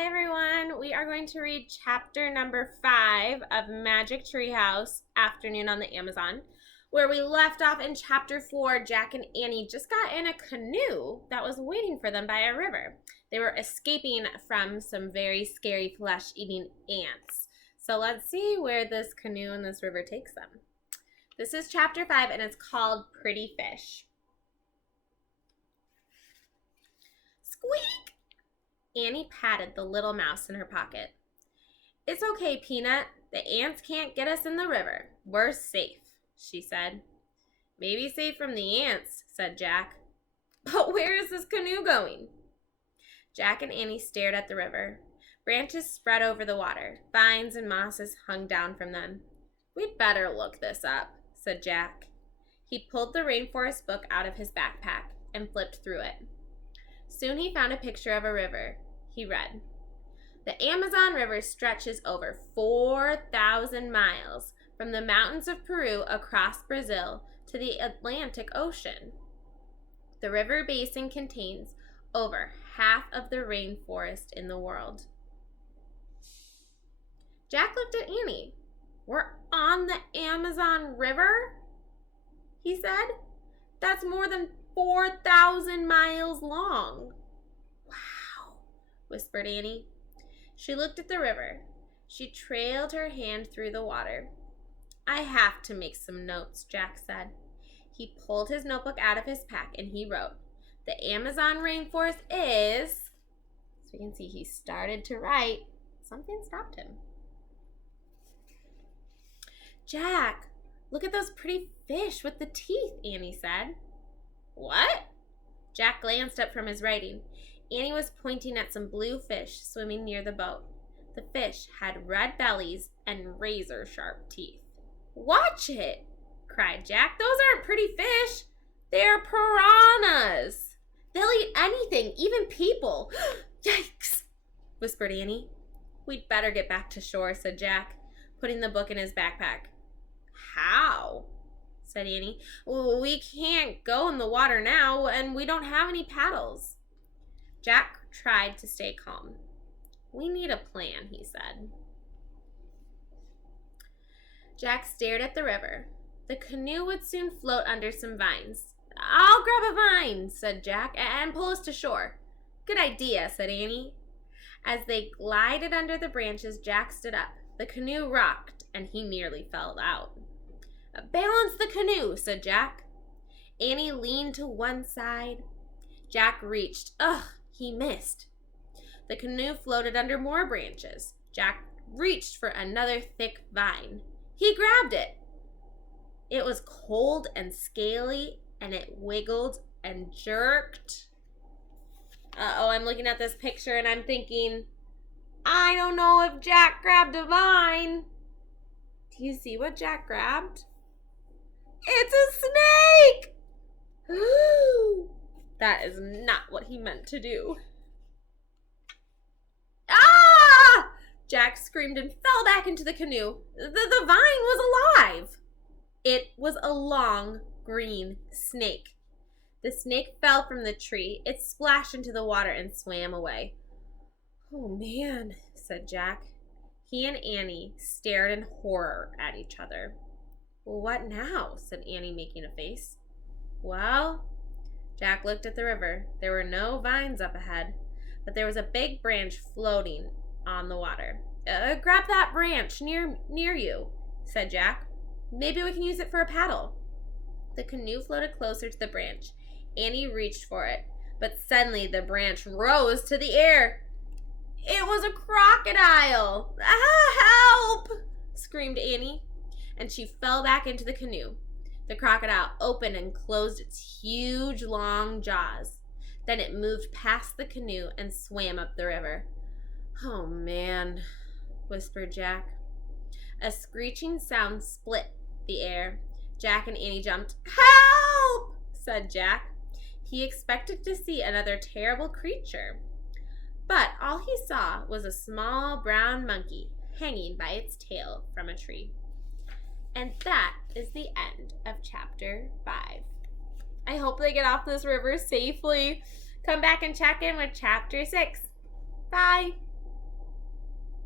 Hi everyone, we are going to read chapter number 5 of Magic Treehouse, Afternoon on the Amazon. Where we left off in chapter 4, Jack and Annie just got in a canoe that was waiting for them by a river. They were escaping from some very scary flesh-eating ants. So let's see where this canoe and this river takes them. This is chapter 5 and it's called Pretty Fish. Squeak! Annie patted the little mouse in her pocket. "It's okay, Peanut. The ants can't get us in the river. We're safe," she said. "Maybe safe from the ants," said Jack. "But where is this canoe going?" Jack and Annie stared at the river. Branches spread over the water. Vines and mosses hung down from them. "We'd better look this up," said Jack. He pulled the rainforest book out of his backpack and flipped through it. Soon he found a picture of a river. He read, "The Amazon River stretches over 4,000 miles from the mountains of Peru across Brazil to the Atlantic Ocean. The river basin contains over half of the rainforest in the world." Jack looked at Annie. "We're on the Amazon River?" he said. "That's more than 4,000 miles long." "Wow," whispered Annie. She looked at the river. She trailed her hand through the water. "I have to make some notes," Jack said. He pulled his notebook out of his pack and he wrote, "The Amazon rainforest is..." So you can see he started to write. Something stopped him. "Jack, look at those pretty fish with the teeth," Annie said. "What?" Jack glanced up from his writing. Annie was pointing at some blue fish swimming near the boat. The fish had red bellies and razor-sharp teeth. "Watch it!" cried Jack. "Those aren't pretty fish. They're piranhas. They'll eat anything, even people." "Yikes!" whispered Annie. "We'd better get back to shore," said Jack, putting the book in his backpack. "How?" said Annie. "We can't go in the water now, and we don't have any paddles." Jack tried to stay calm. "We need a plan," he said. Jack stared at the river. The canoe would soon float under some vines. "I'll grab a vine," said Jack, "and pull us to shore." "Good idea," said Annie. As they glided under the branches, Jack stood up. The canoe rocked, and he nearly fell out. "Balance the canoe," said Jack. Annie leaned to one side. Jack reached. He missed. The canoe floated under more branches. Jack reached for another thick vine. He grabbed it. It was cold and scaly, and it wiggled and jerked. I'm looking at this picture, and I'm thinking, I don't know if Jack grabbed a vine. Do you see what Jack grabbed? It's a snake! That is not what he meant to do. "Ah!" Jack screamed and fell back into the canoe. The vine was alive. It was a long, green snake. The snake fell from the tree. It splashed into the water and swam away. "Oh, man," said Jack. He and Annie stared in horror at each other. "Well, what now?" said Annie, making a face. "Well," Jack looked at the river. There were no vines up ahead, but there was a big branch floating on the water. Grab that branch near you," said Jack. "Maybe we can use it for a paddle." The canoe floated closer to the branch. Annie reached for it, but suddenly the branch rose to the air. It was a crocodile. "Ah, help!" screamed Annie, and she fell back into the canoe. The crocodile opened and closed its huge, long jaws. Then it moved past the canoe and swam up the river. "Oh, man," whispered Jack. A screeching sound split the air. Jack and Annie jumped. "Help!" said Jack. He expected to see another terrible creature, but all he saw was a small brown monkey hanging by its tail from a tree. And that is the end of chapter 5. I hope they get off this river safely. Come back and check in with chapter 6. Bye.